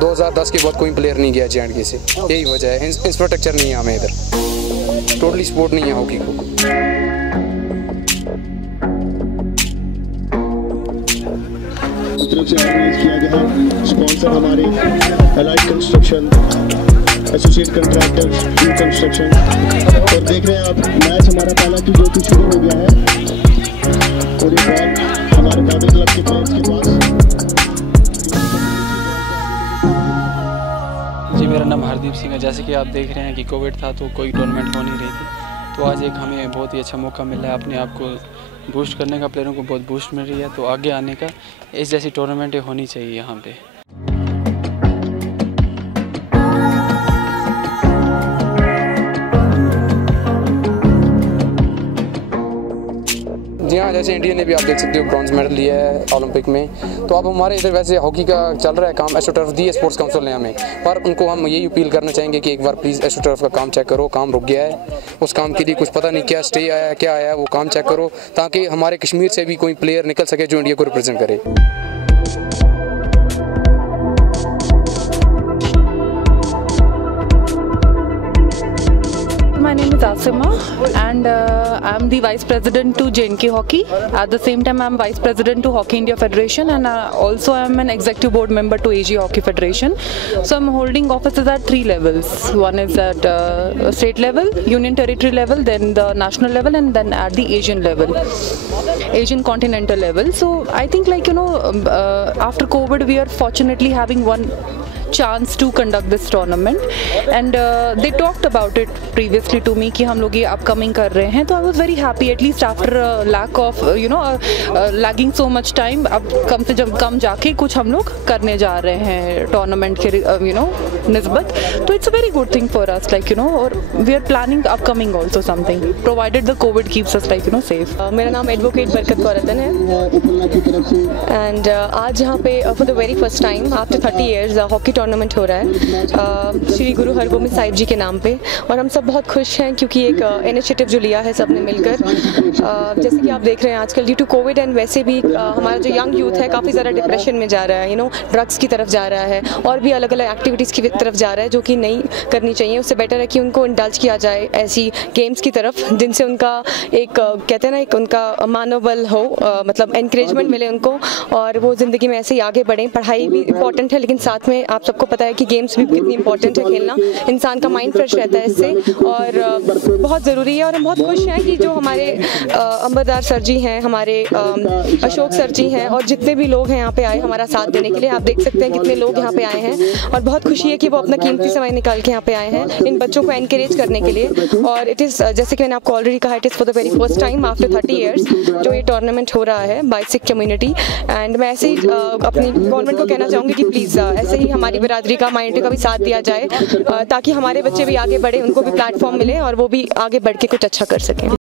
2010 के बाद कोई प्लेयर नहीं गया JNK से, यही वजह है। इंफ्रास्ट्रक्चर नहीं है हमें इधर, टोटली सपोर्ट नहीं है हॉकी को। तरफ से ऑर्गेनाइज किया गया है, स्पॉन्सर हमारे allied construction, associate contractors, due construction. और देख रहे हैं आप मैच हमारा पहला की जो कि शुरू हो गया है और ये बॉल हमारे काबिल क्लब के प्लेयर्स के पास। जी, मेरा नाम हरदीप सिंह है। जैसे कि आप देख रहे हैं कि कोविड था तो कोई टूर्नामेंट हो नहीं रही थी, तो आज एक हमें बहुत ही अच्छा मौका मिला है अपने आप को बूस्ट करने का, प्लेयरों को बहुत बूस्ट मिल रही है, तो आगे आने का इस जैसी टूर्नामेंटें होनी चाहिए यहाँ पे। जी हाँ, जैसे इंडिया ने भी आप देख सकते हो ब्रॉन्ज मेडल लिया है ओलंपिक में, तो अब हमारे इधर वैसे हॉकी का चल रहा है काम, एस्ट्रोटर्फ दी है स्पोर्ट्स काउंसिल ने हमें, पर उनको हम यही अपील करना चाहेंगे कि एक बार प्लीज़ एस्ट्रोटर्फ का काम चेक करो। काम रुक गया है, उस काम के लिए कुछ पता नहीं क्या स्टे आया है, क्या आया है, वो काम चेक करो ताकि हमारे कश्मीर से भी कोई प्लेयर निकल सके जो इंडिया को रिप्रेजेंट करे। My name is Asima and I'm the Vice President to JNK Hockey. At the same time, I'm Vice President to Hockey India Federation, and also I'm an Executive Board Member to AG Hockey Federation. So I'm holding offices at 3 levels. One is at state level, Union Territory level, then the national level, and then at the Asian level, Asian continental level. So I think, like, after COVID, we are fortunately having one chance to conduct this tournament, and they talked about it previously to me कि हम लोग ये upcoming कर रहे हैं, तो I was very happy at least after a lack of lagging so much time, अब कम से कम जाके कुछ हम लोग करने जा रहे हैं tournament के निस्बत, तो it's a very good thing for us, like और we are planning upcoming also something provided the COVID keeps us safe. मेरा नाम एडवोकेट बरकत कौरतन है एंड आज यहाँ पे for the very first time after 30 years hockey tournament हो रहा है श्री गुरु हरगोबिंद साहिब जी के नाम पे, और हम सब बहुत खुश हैं क्योंकि एक इनिशिएटिव जो लिया है सबने मिलकर। जैसे कि आप देख रहे हैं आजकल ड्यू टू कोविड एंड वैसे भी हमारा जो यंग यूथ है काफ़ी ज़्यादा डिप्रेशन में जा रहा है, ड्रग्स की तरफ जा रहा है और भी अलग अलग एक्टिविटीज़ की तरफ जा रहा है जो कि नहीं करनी चाहिए। उससे बेटर है कि उनको इंडल्ज किया जाए ऐसी गेम्स की तरफ जिनसे उनका एक कहते हैं ना एक उनका मानवबल हो, मतलब एनकरेजमेंट मिले उनको और वो ज़िंदगी में ऐसे ही आगे बढ़ें। पढ़ाई भी इंपॉर्टेंट है लेकिन साथ में आप सबको पता है कि गेम्स भी कितनी इंपॉर्टेंट है, खेलना इंसान का माइंड फ्रेश रहता है इससे और बहुत ज़रूरी है। और हम बहुत खुश हैं कि जो हमारे अंबरदार सर जी हैं, हमारे अशोक सर जी हैं और जितने भी लोग हैं यहाँ पे आए हमारा साथ देने के लिए। आप देख सकते हैं कितने लोग यहाँ पे आए हैं और बहुत खुशी है कि वो अपना कीमती समय निकाल के यहाँ पे आए हैं इन बच्चों को एनकरेज करने के लिए। और इट इज़ जैसे कि मैंने आपको ऑलरेडी कहा, it is for the very first time after 30 years जो ये टूर्नामेंट हो रहा है बाय सिख कम्युनिटी। एंड मैं ऐसे ही अपनी गवर्नमेंट को कहना चाहूँगी कि प्लीज़ ऐसे ही हमारी बिरादरी का माइनॉरिटी का भी साथ दिया जाए ताकि हमारे बच्चे भी आगे बढ़े, उनको भी प्लेटफॉर्म मिले और वो भी आगे बढ़ के कुछ अच्छा कर सकें।